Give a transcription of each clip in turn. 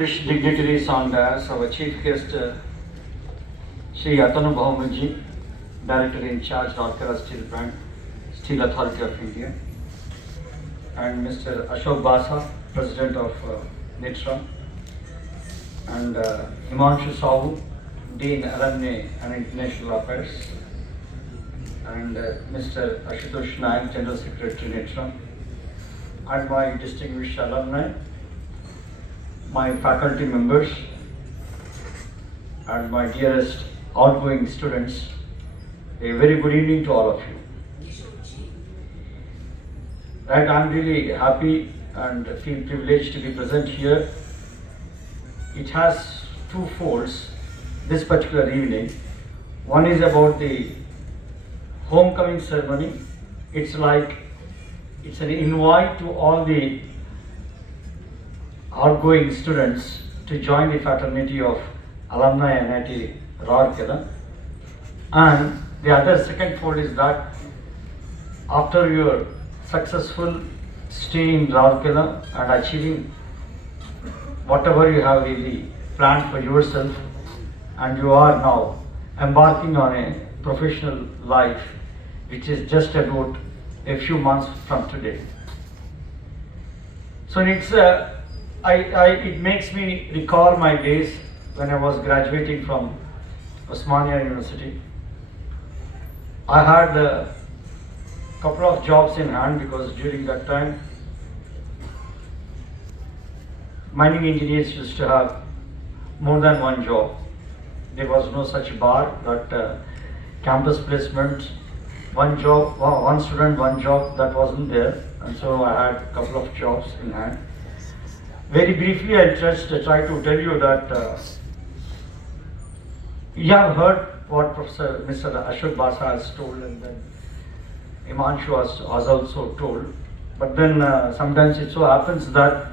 Dignitaries on dais, our chief guest, Shri Atanu Bahumuji, Director in charge, Rourkela Steel Plant, Steel Authority of India, and Mr. Ashok Basa, President of NITRA, and Himanshu Sahu, Dean Alumni and International Affairs, and Mr. Ashutosh Naik, General Secretary NITRA, and my distinguished alumni, my faculty members, and my dearest outgoing students, a very good evening to all of you. Right, I'm really happy and feel privileged to be present here. It has two folds this particular evening. One is about the homecoming ceremony. It's an invite to all the outgoing students to join the fraternity of alumni NIT Rourkela. And the other second fold is that after your successful stay in Rourkela and achieving whatever you have really planned for yourself, and you are now embarking on a professional life which is just about a few months from today. So it makes me recall my days when I was graduating from Osmania University. I had a couple of jobs in hand because during that time mining engineers used to have more than one job. There was no such bar, but campus placement, one job, one student, one job, that wasn't there. And so I had a couple of jobs in hand. Very briefly, I'll just try to tell you that you have heard what Professor Mr. Ashok Basa has told, and then Himanshu has also told. But then sometimes it so happens that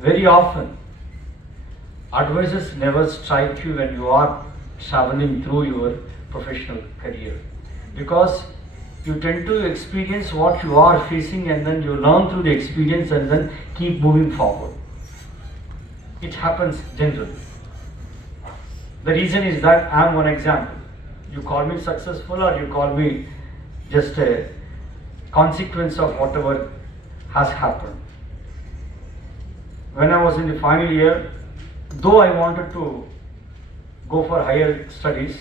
very often advices never strike you when you are traveling through your professional career, because you tend to experience what you are facing and then you learn through the experience and then keep moving forward. It happens generally. The reason is that I am one example. You call me successful or you call me just a consequence of whatever has happened. When I was in the final year, though I wanted to go for higher studies,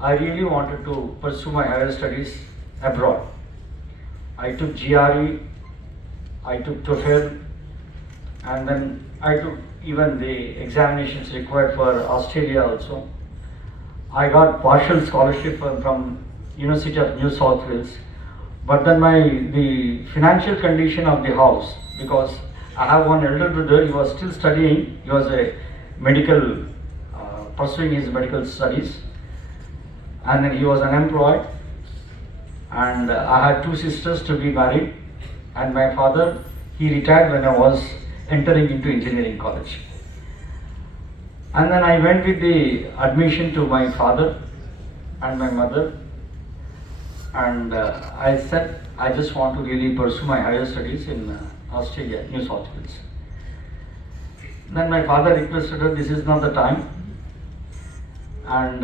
I really wanted to pursue my higher studies abroad. I took GRE, I took TOEFL, and then I took even the examinations required for Australia also. I got partial scholarship from University of New South Wales, but then the financial condition of the house, because I have one elder brother, he was still studying, he was a medical, pursuing his medical studies, and then he was unemployed, and I had two sisters to be married, and my father, he retired when I was entering into engineering college. And then I went with the admission to my father and my mother, and I said I just want to really pursue my higher studies in Australia, New South Wales. Then my father requested her, this is not the time, and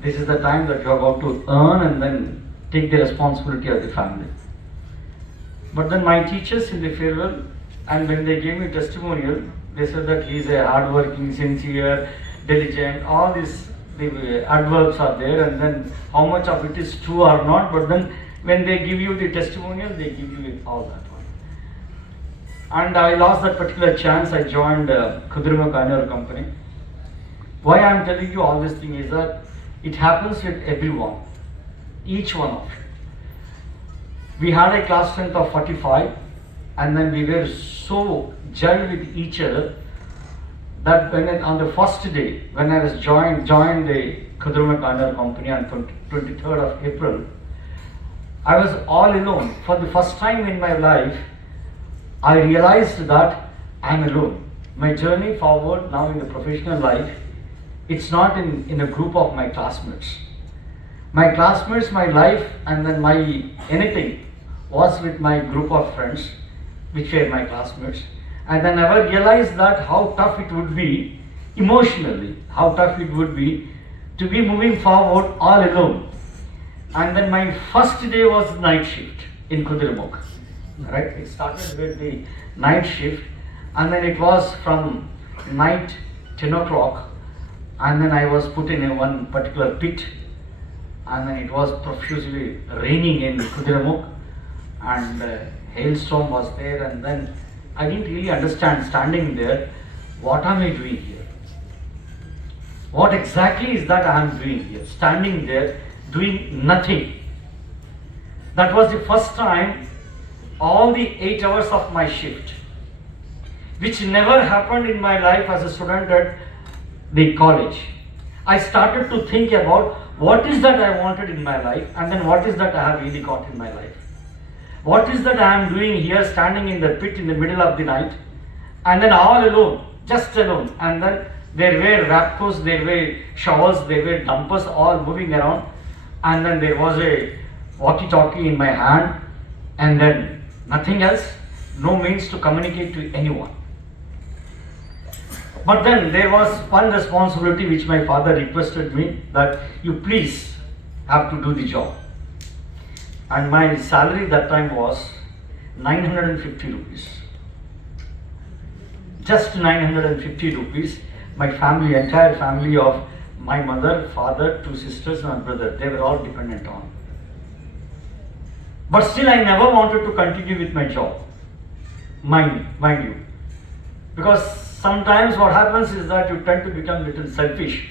this is the time that you are about to earn and then take the responsibility of the family. But then my teachers in the farewell, and when they gave me testimonial, they said that he is a hardworking, sincere, diligent, all these the adverbs are there, and then how much of it is true or not, but then when they give you the testimonial, they give you all that one. And I lost that particular chance. I joined Kudrima Kanur company. Why I am telling you all this thing is that it happens with everyone, each one of you. We had a class strength of 45, and then we were so gelled with each other that on the first day, when I was joined the Kudrima Kanur company on 23rd of April, I was all alone. For the first time in my life, I realized that I am alone. My journey forward now in the professional life, it's not in a group of my classmates. My classmates, my life, and then my anything was with my group of friends, which were my classmates. And I never realized that how tough it would be emotionally, how tough it would be to be moving forward all alone. And then my first day was night shift in Kudirmukh. Right? It started with the night shift, and then it was from night 10 o'clock, and then I was put in a one particular pit, and then it was profusely raining in Kudirmukh, and hailstorm was there, and then I didn't really understand standing there, what am I doing here? What exactly is that I am doing here? Standing there, doing nothing. That was the first time, all the 8 hours of my shift, which never happened in my life as a student at the college. I started to think about what is that I wanted in my life, and then what is that I have really got in my life. What is that I am doing here, standing in the pit in the middle of the night, and then all alone, just alone. And then there were rapcos, there were shovels, there were dumpers all moving around, and then there was a walkie-talkie in my hand, and then nothing else, no means to communicate to anyone. But then there was one responsibility which my father requested me, that you please have to do the job. And my salary that time was 950 rupees. Just 950 rupees. My family, entire family of my mother, father, 2 sisters and brother, they were all dependent on. But still I never wanted to continue with my job, mind you. Because sometimes what happens is that you tend to become a little selfish.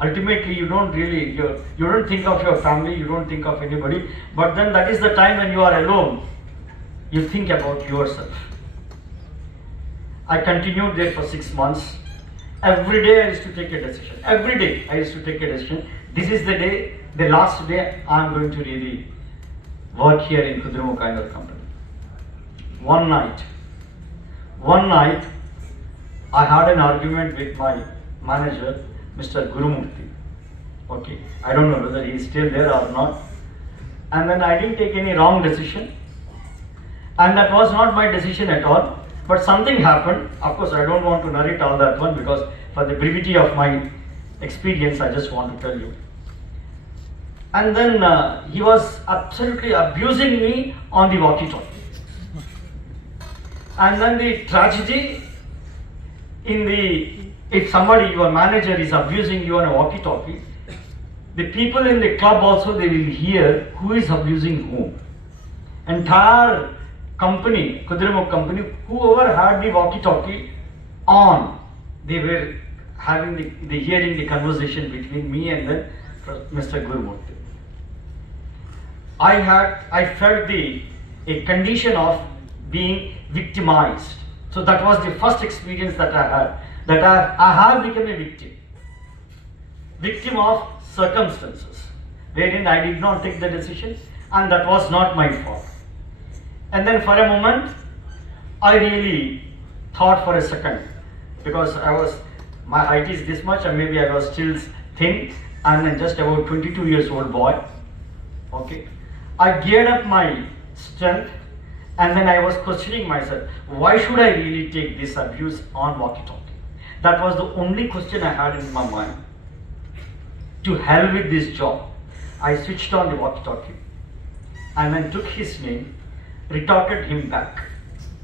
Ultimately you don't really, you don't think of your family, you don't think of anybody, but then that is the time when you are alone, you think about yourself. I continued there for 6 months. Every day I used to take a decision. Every day I used to take a decision. This is the day, the last day I am going to really work here in Kudirmukh kind of company. One night, I had an argument with my manager, Mr. Gurumurthy. Okay, I don't know whether he is still there or not. And then I didn't take any wrong decision. And that was not my decision at all. But something happened. Of course, I don't want to narrate all that one, because for the brevity of my experience, I just want to tell you. And then he was absolutely abusing me on the walkie-talkie. And then the tragedy if somebody, your manager is abusing you on a walkie-talkie, the people in the club also, they will hear who is abusing whom. Entire company, Kudirmukh company, whoever had the walkie-talkie on, they were having the hearing the conversation between me and then Mr. Gurumurthy. I felt a condition of being victimized. So that was the first experience that I had, that I have become a victim of circumstances, wherein I did not take the decision, and that was not my fault. And then for a moment, I really thought for a second, because my height is this much, and maybe I was still thin, and then just about 22 years old boy. Okay, I geared up my strength, and then I was questioning myself, why should I really take this abuse on walkie-talkie? That was the only question I had in my mind. To hell with this job. I switched on the walkie-talkie, and then took his name, retorted him back,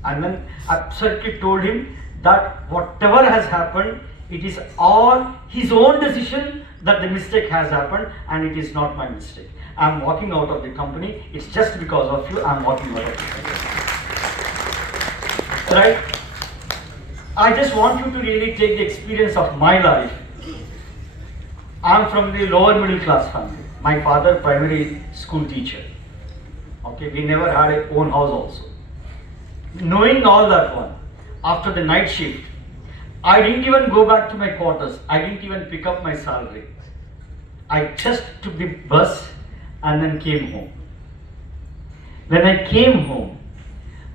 and then absolutely told him that whatever has happened, it is all his own decision that the mistake has happened, and it is not my mistake. I am walking out of the company. It's just because of you I am walking out of the company. Right? I just want you to really take the experience of my life. I am from the lower middle class family. My father, primary school teacher. Okay, we never had a own house also. Knowing all that one, after the night shift, I didn't even go back to my quarters. I didn't even pick up my salary. I just took the bus and then came home. When I came home,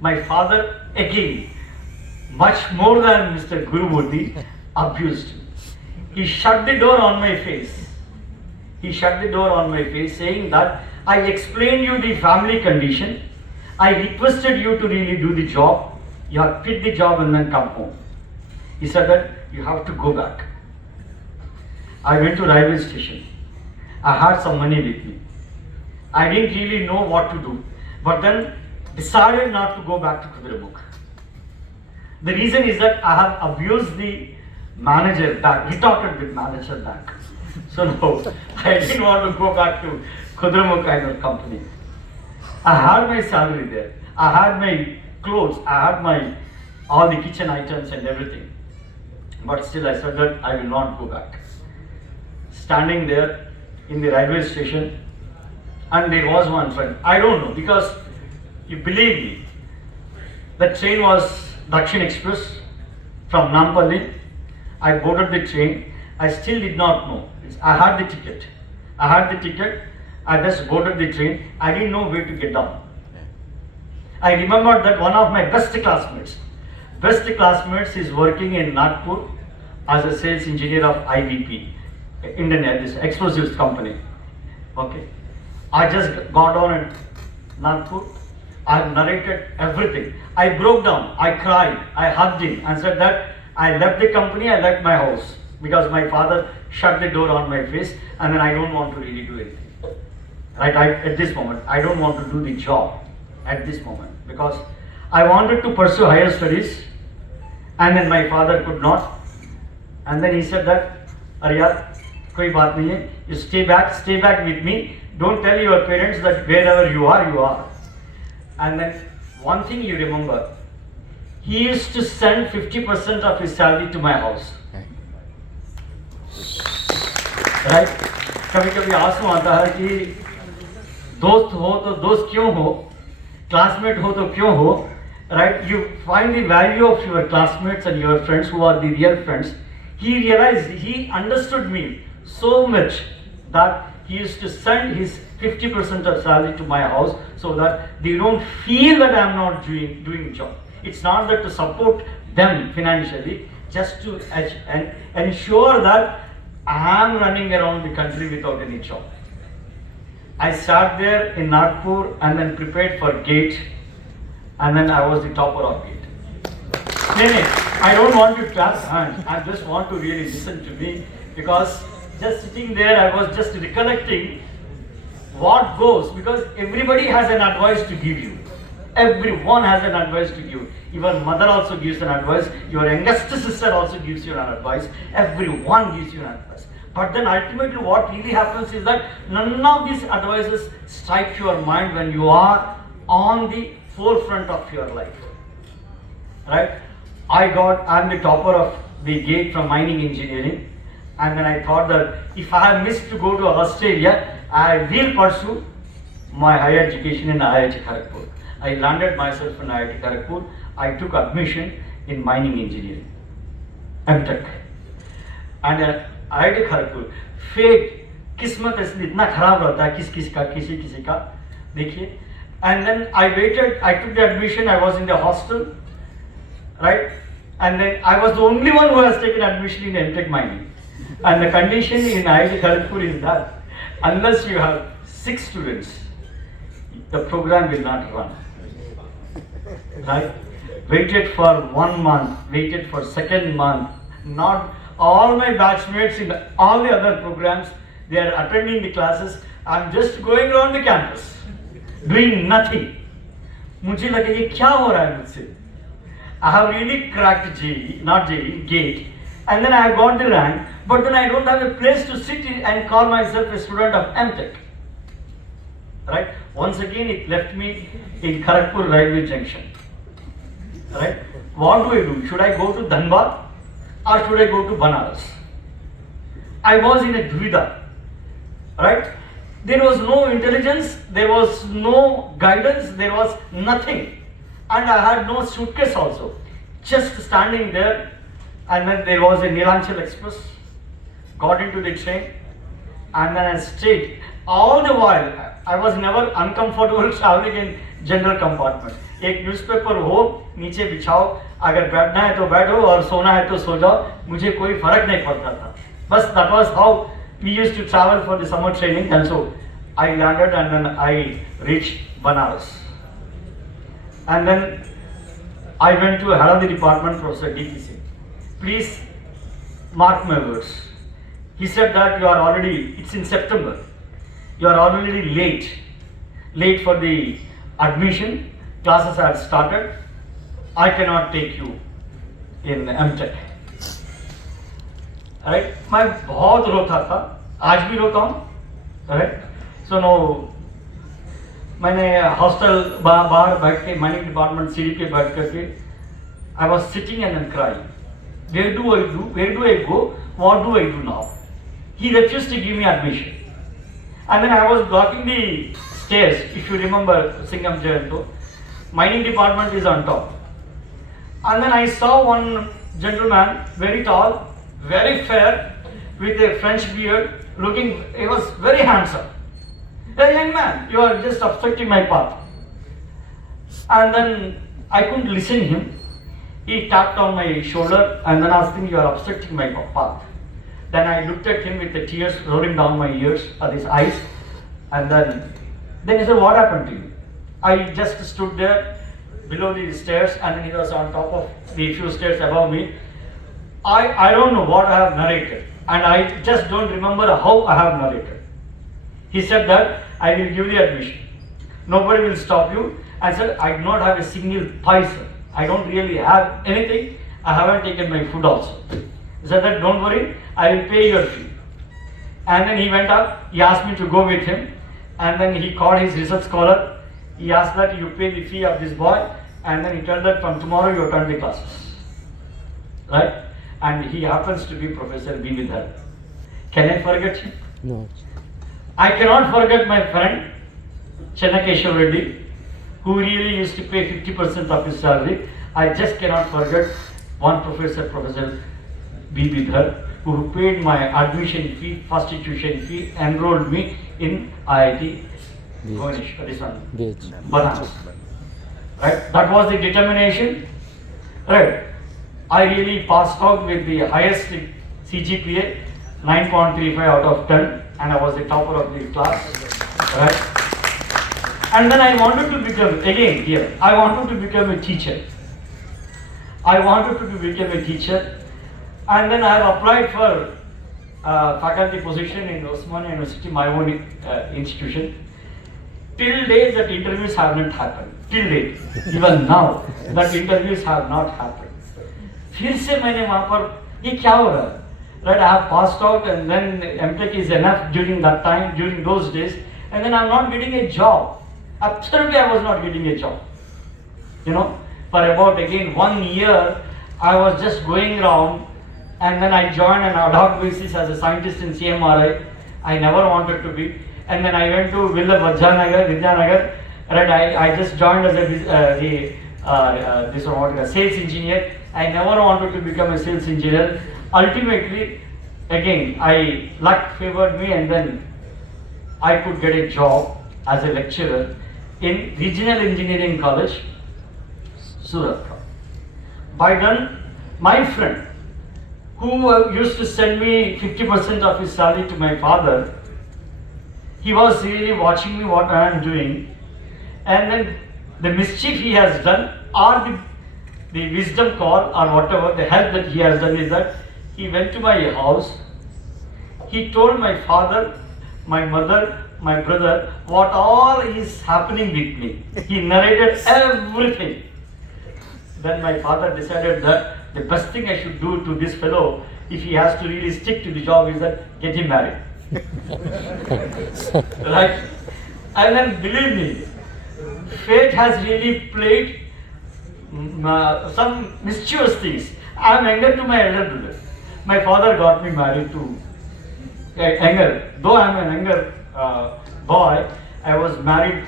my father again, much more than Mr. Gurumurthy, abused me. He shut the door on my face. He shut the door on my face, saying that I explained you the family condition. I requested you to really do the job. you have quit the job and then come home. He said that you have to go back. I went to railway station. I had some money with me. I didn't really know what to do, but then decided not to go back to Kudramukh. The reason is that I have abused the manager back, retorted with manager back. So no, I didn't want to go back to Kudramukh kind of company. I had my salary there. I had my clothes. I had my all the kitchen items and everything. But still I said that I will not go back. Standing there in the railway station, and there was one friend. I don't know, because you believe me, the train was Dakshin Express from Nampalli. I boarded the train. I still did not know. I had the ticket. I just boarded the train. I didn't know where to get down. I remembered that one of my best classmates is working in Nagpur as a sales engineer of IBP, Indian Explosives Company. Okay. I just got on in Nagpur. I narrated everything. I broke down. I cried. I hugged him and said that I left the company, I left my house because my father shut the door on my face, and then I don't want to really do anything. Right? At this moment, I don't want to do the job at this moment because I wanted to pursue higher studies, and then my father could not. And then he said that, Arya, koi baat nahi hai. You stay back with me. Don't tell your parents that wherever you are. And then one thing you remember, he used to send 50% of his salary to my house. Right? कभी-कभी आंसू आता है कि दोस्त हो तो दोस्त क्यों हो, classmate हो तो क्यों हो, right? You find the value of your classmates and your friends who are the real friends. He understood me so much that he used to send his 50% of salary to my house so that they don't feel that I am not doing job. It's not that to support them financially, just to ensure that I am running around the country without any job. I sat there in Nagpur and then prepared for GATE, and then I was the topper of GATE. I don't want to clap hands. I just want to really listen to me, because just sitting there I was just recollecting what goes, because everybody has an advice to give you. Everyone has an advice to give. Your mother also gives an advice. Your youngest sister also gives you an advice. Everyone gives you an advice. But then ultimately what really happens is that none of these advices strike your mind when you are on the forefront of your life. Right? I'm the topper of the GATE from mining engineering. And then I thought that if I have missed to go to Australia, I will pursue my higher education in IIT Kharagpur. I landed myself in IIT Kharagpur. I took admission in mining engineering, MTech. And IIT Kharagpur, fate, किस्मत इसलिए इतना खराब रहता है किसी का देखिए. And then I took the admission. I was in the hostel, right? And then I was the only one who has taken admission in MTech mining. And the condition in IIT Kharagpur is that unless you have 6 students, the program will not run. Right? Waited for 1 month, waited for 2nd month. Not all my batchmates in all the other programs, they are attending the classes. I'm just going around the campus, doing nothing. मुझे लगा ये क्या हो रहा है मुझसे? I have really cracked GATE, and then I have got the rank, but then I don't have a place to sit in and call myself a student of MTech. Right? Once again, it left me in Kharagpur railway junction. Right? What do I do? Should I go to Dhanbad or should I go to Banaras? I was in a dvida. Right? There was no intelligence, there was no guidance, there was nothing. And I had no suitcase also. Just standing there, and then there was a Neelanchal Express. Got into the train, and then I stayed. All the while, I was never uncomfortable traveling in general compartment. एक newspaper हो, नीचे बिछाओ, अगर बैठना है तो बैठो और सोना है तो सो जाओ, मुझे कोई फर्क नहीं पड़ता था. बस that was how we used to travel for the summer training, and so I landed and then I reached Banaras. And then I went to head of the department, Professor DPC. Please mark my words. He said that it's in September. You are already late for the admission. Classes have started. I cannot take you in MTech. Right? मैं बहुत रोता था, आज भी रोता हूँ. Right? So now मैंने hostel बाहर बैठ के माइनिंग डिपार्टमेंट सीढ़ी पे बैठ करके I was sitting and then crying. Where do I do? Where do I go? What do I do now? He refused to give me admission. And then I was blocking the stairs. If you remember Singham Jayanto, mining department is on top. And then I saw one gentleman, very tall, very fair, with a French beard, he was very handsome. Hey young man, you are just obstructing my path. And then I couldn't listen to him. He tapped on my shoulder and then asked me, you are obstructing my path. Then I looked at him with the tears rolling down my ears, his eyes, and then he said, what happened to you? I just stood there below the stairs and then he was on top of the few stairs above me. I don't know what I have narrated and I just don't remember how I have narrated. He said that I will give the admission. Nobody will stop you. I said, I do not have a single paisa. I don't really have anything. I haven't taken my food also. He said that don't worry, I will pay your fee. And then he went up, he asked me to go with him. And then he called his research scholar. He asked that you pay the fee of this boy. And then he told that from tomorrow you attend the classes. Right? And he happens to be Professor B. Vidhar. Can I forget him? No. I cannot forget my friend Chennakeshwar Reddy, who really used to pay 50% of his salary. I just cannot forget one professor, Professor B. Vidhar, who paid my admission fee, first tuition fee, enrolled me in IIT Bhubaneswar, this one, Banaras. Right? That was the determination. Right? I really passed out with the highest CGPA, 9.35 out of 10, and I was the topper of the class. Right? And then I wanted to become, again here, I wanted to become a teacher. And then I have applied for faculty position in Osmania University, my own institution. Till date, that interviews have not happened. Till date, even now, that interviews have not happened. फिर से मैंने वहाँ पर ये क्या हो रहा है? Right, I have passed out and then MTech is enough during that time, during those days, and then I'm not getting a job. Absolutely, I was not getting a job. You know, for about again 1 year, I was just going around, and then I joined an ad hoc basis as a scientist in CMRI. I never wanted to be, and then I went to Vidyanagar. Right, I just joined as a sales engineer. I never wanted to become a sales engineer. Ultimately, again, luck favored me, and then I could get a job as a lecturer in Regional Engineering College, Surat. By then, my friend, who used to send me 50% of his salary to my father, he was really watching me what I am doing, and then the mischief he has done, or the wisdom call, or whatever, the help that he has done is that he went to my house, he told my father, my mother, my brother, what all is happening with me. He narrated everything. Then my father decided that the best thing I should do to this fellow, if he has to really stick to the job, is that get him married. Right? And then believe me, fate has really played some mischievous things. I am younger to my elder brother. My father got me married to younger. Though I am a younger boy, I was married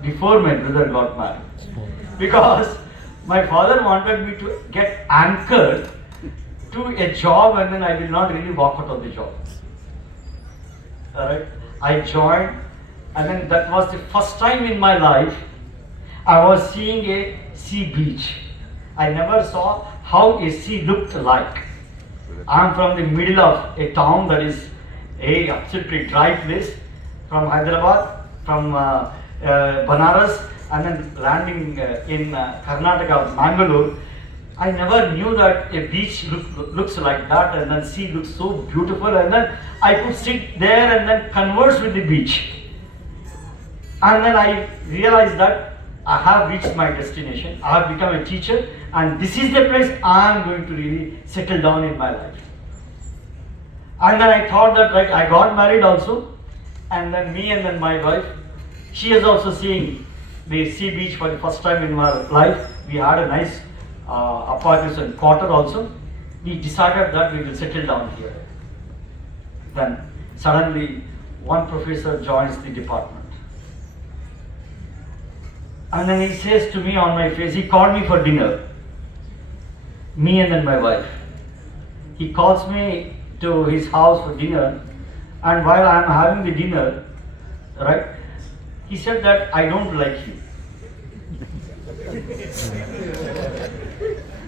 before my brother got married. Because my father wanted me to get anchored to a job, and then I will not really walk out of the job. Alright? I joined, and then that was the first time in my life I was seeing a sea beach. I never saw how a sea looked like. I am from the middle of a town that is absolutely dry place, from Hyderabad, from Banaras, and then landing in Karnataka, Mangalore. I never knew that a beach looks like that, and then sea looks so beautiful, and then I could sit there and then converse with the beach. And then I realized that I have reached my destination. I have become a teacher, and this is the place I am going to really settle down in my life. And then I thought that, right, I got married also, and then me and then my wife, she is also seeing the sea beach for the first time in my life. We had a nice apartment and quarter also. We decided that we will settle down here. Then suddenly one professor joins the department. And then he says to me on my face, he called me for dinner. Me and then my wife. He calls me to his house for dinner, and while I am having the dinner, right, he said that I don't like you.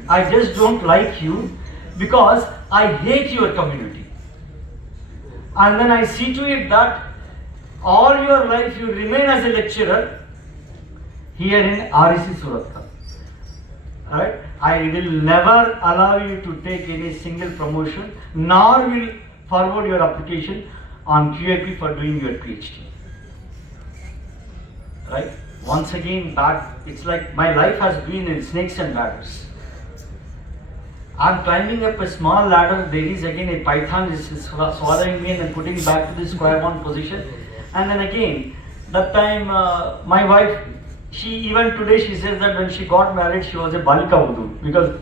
I just don't like you because I hate your community. And then I see to it that all your life you remain as a lecturer here in REC Suratka. Right? I will never allow you to take any single promotion, nor will forward your application on QAP for doing your PhD. Right? Once again, that it's like my life has been in snakes and ladders. I'm climbing up a small ladder. There is again a python is swallowing me and then putting back to the square one position. And then again, that time my wife, she even today she says that when she got married, she was a balika Udu because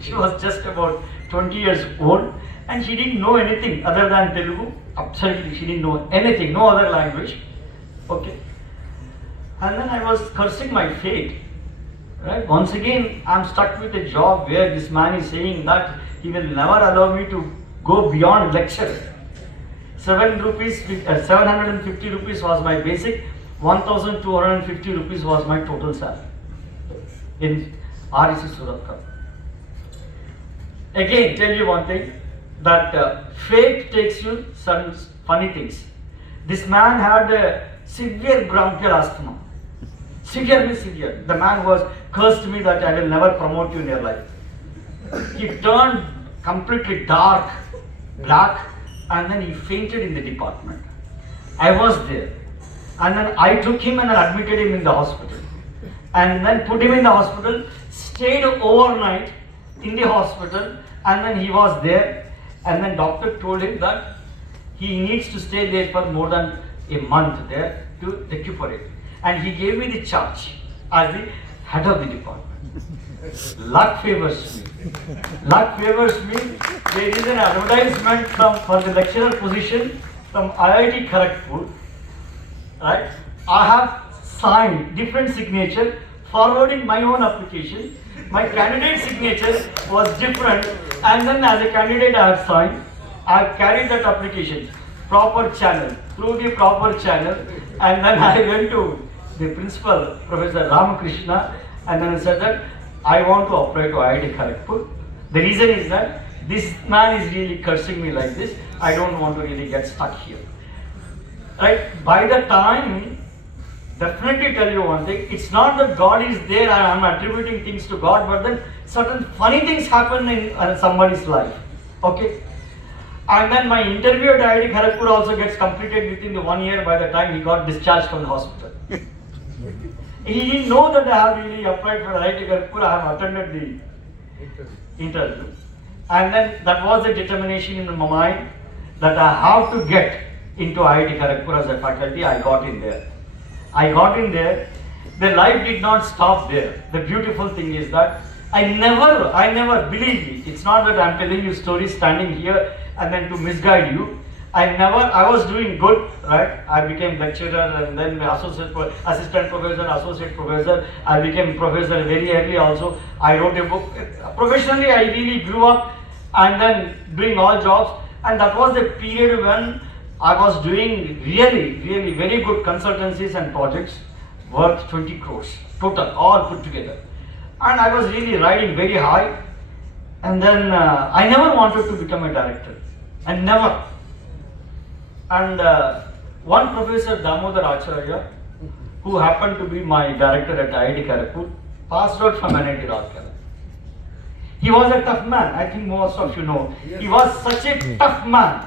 she was just about 20 years old and she didn't know anything other than Telugu. Absolutely, she didn't know anything, no other language. Okay. And then I was cursing my fate. Right? Once again, I'm stuck with a job where this man is saying that he will never allow me to go beyond lecture. 750 rupees was my basic, 1,250 rupees was my total salary in REC Suratka. Again, tell you one thing, that fate takes you some funny things. This man had a severe bronchial asthma. Severely severe. The man was cursed me that I will never promote you in your life. He turned completely dark, black, and then he fainted in the department. I was there. And then I took him and admitted him in the hospital. And then put him in the hospital, stayed overnight in the hospital, and then he was there. And then doctor told him that he needs to stay there for more than a month there to recuperate. And he gave me the charge as the head of the department. Luck favors me. Luck favors me. There is an advertisement for the lecturer position from IIT Kharagpur. Right? I have signed different signature forwarding my own application. My candidate signature was different, and then as a candidate I have signed. I have carried that application proper channel, through the proper channel, and then I went to the principal, Professor Ramakrishna, and then I said that I want to apply to IIT Kharagpur. The reason is that this man is really cursing me like this. I don't want to really get stuck here. Right? By the time, definitely tell you one thing, it's not that God is there and I'm attributing things to God, but then certain funny things happen in somebody's life. Okay? And then my interview at IIT Kharagpur also gets completed within the 1 year by the time he got discharged from the hospital. He didn't know that I have really applied for IIT Kharagpur. I have attended the interview. And then that was the determination in my mind that I have to get into IIT Kharagpur as a faculty. I got in there. I got in there. The life did not stop there. The beautiful thing is that I never, believe me, it's not that I'm telling you stories standing here and then to misguide you. I was doing good, right? I became lecturer and then assistant professor, associate professor. I became professor very early also. I wrote a book. Professionally, I really grew up and then doing all jobs. And that was the period when I was doing really very good consultancies and projects worth 20 crores total, all put together. And I was really riding very high. And then I never wanted to become a director. And never. And one professor, Damodar Acharya, who happened to be my director at IIT Kharagpur, passed out from NIT Rourkela. He was a tough man. I think most of you know. Yes. He was such a tough man,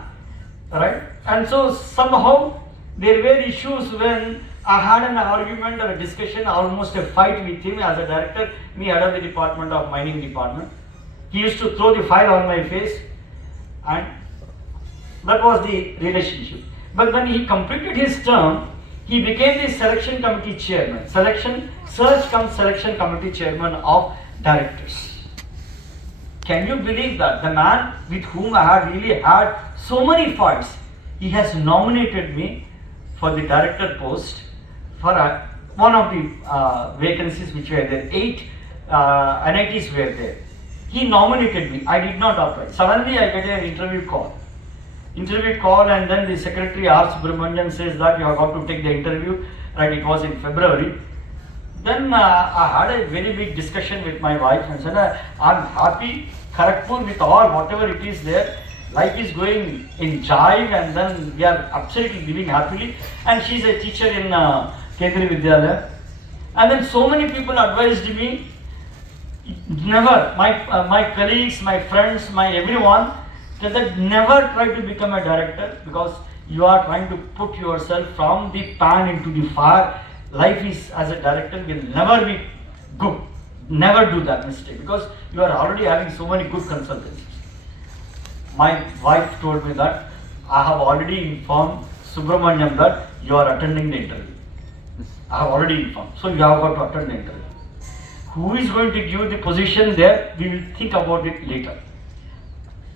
right? And so somehow there were issues when I had an argument or a discussion, almost a fight with him as a director, me head of the department of mining department. He used to throw the file on my face, and that was the relationship. But when he completed his term, he became the selection committee chairman. Search cum selection committee chairman of directors. Can you believe that? The man with whom I had really had so many fights, he has nominated me for the director post for one of the vacancies which were there. 8 NITs were there. He nominated me. I did not apply. Suddenly I get an interview call, and then the secretary R. Subramanian says that you have got to take the interview. Right, it was in February. Then I had a very big discussion with my wife and said, I'm happy, Kharagpur with all whatever it is there, life is going in jive, and then we are absolutely living happily. And she's a teacher in Kendriya Vidyalaya. And then so many people advised me, never, my colleagues, my friends, my everyone, that never try to become a director, because you are trying to put yourself from the pan into the fire. Life is, as a director, will never be good. Never do that mistake, because you are already having so many good consultants. My wife told me that I have already informed Subramaniam that you are attending the interview. I have already informed. So you have got to attend the interview. Who is going to give the position there? We will think about it later.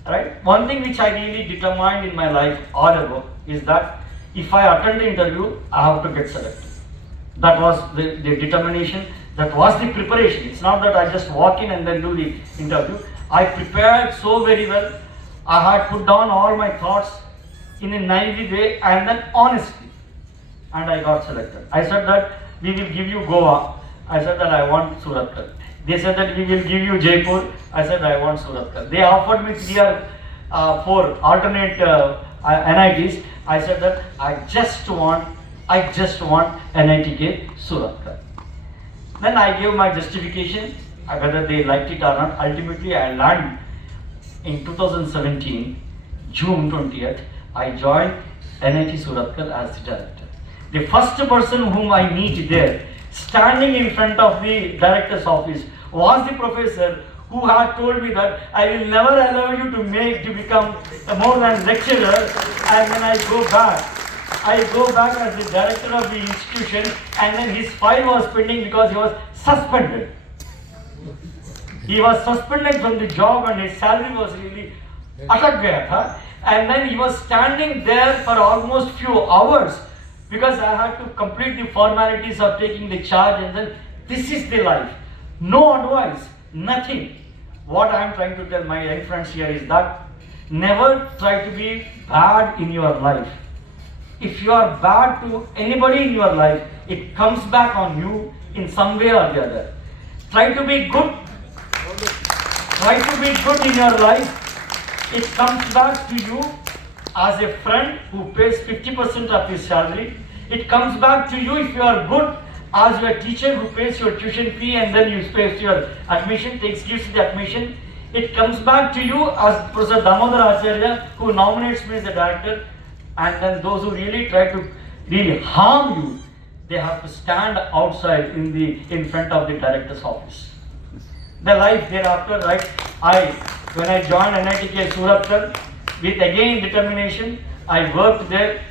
Right? One thing which I really determined in my life all about is that if I attend the interview, I have to get selected. That was the determination, that was the preparation. It's not that I just walk in and then do the interview. I prepared so very well. I had put down all my thoughts in a naive way and then honestly. And I got selected. I said that we will give you Goa. I said that I want Suratkal. They said that we will give you Jaipur. I said I want Suratkal. They offered me 3 or 4 alternate NITs. I said that I just want NITK Suratkal. Then I gave my justification, whether they liked it or not. Ultimately, I learned in 2017, June 20th, I joined NIT Suratkal as the director. The first person whom I meet there, standing in front of the director's office, was the professor who had told me that I will never allow you to become more than lecturer, and when I go back as the director of the institution, and then his file was pending because he was suspended. He was suspended from the job and his salary was really atak gaya tha. And then he was standing there for almost few hours because I had to complete the formalities of taking the charge, and then this is the life. No advice, nothing. What I am trying to tell my young friends here is that never try to be bad in your life. If you are bad to anybody in your life, it comes back on you in some way or the other. Try to be good. Try to be good in your life. It comes back to you as a friend who pays 50% of his salary. It comes back to you if you are good as your teacher who pays your tuition fee and then you pay your admission, gives you the admission. It comes back to you as Professor Damodar Acharya who nominates me as the director. And then those who really try to really harm you, they have to stand outside in front of the director's office. The life thereafter, right? When I joined NITK Suratkal, with again determination, I worked there.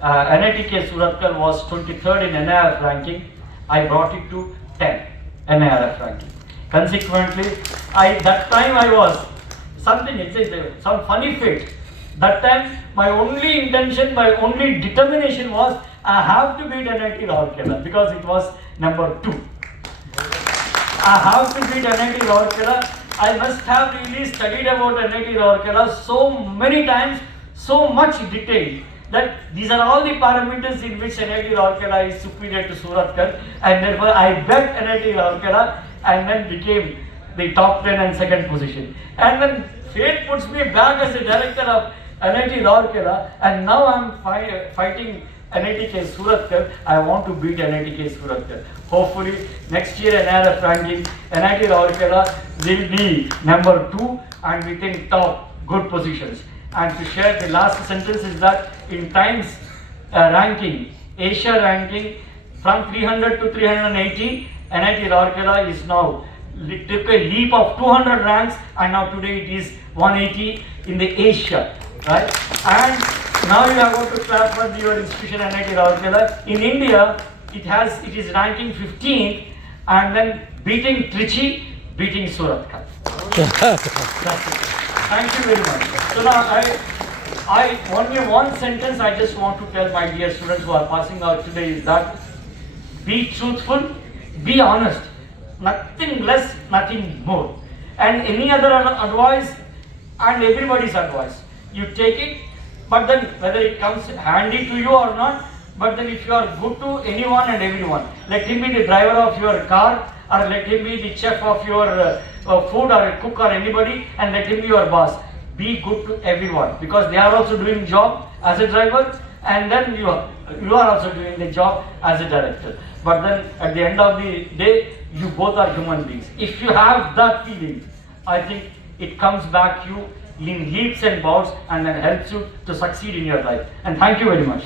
NITK Suratkal was 23rd in NIRF ranking. I brought it to 10 NIRF ranking. Consequently, that time I was some funny fate. That time, my only intention, my only determination was I have to beat NIT Rourkela because it was number 2. I have to beat NIT Rourkela. I must have really studied about NIT Rourkela so many times, so much detail, that these are all the parameters in which NIT Rourkela is superior to Suratkal, and therefore I bet NIT Rourkela and then became the top 10 and second position. And then fate puts me back as a director of NIT Rourkela, and now I am fighting NITK Suratkar, I want to beat NITK Suratkar. Hopefully next year NRF ranking, NIT Rourkela will be number 2 and within top good positions. And to share the last sentence is that in Times ranking, Asia ranking from 300 to 380, NIT Rourkela is now took a leap of 200 ranks and now today it is 180 in the Asia, right? And now you are going to clap for your institution NIT Rourkela. In India, it is ranking 15th and then beating Trichy, beating Suratkar. That's it. Thank you very much. So now I only one sentence I just want to tell my dear students who are passing out today is that be truthful, be honest, nothing less, nothing more. And any other advice and everybody's advice, you take it, but then whether it comes handy to you or not, but then if you are good to anyone and everyone, let him be the driver of your car or let him be the chef of your food or a cook or anybody and let him be your boss. Be good to everyone because they are also doing job as a driver and then you are also doing the job as a director. But then at the end of the day, you both are human beings. If you have that feeling, I think it comes back to you in leaps and bounds and then helps you to succeed in your life. And thank you very much.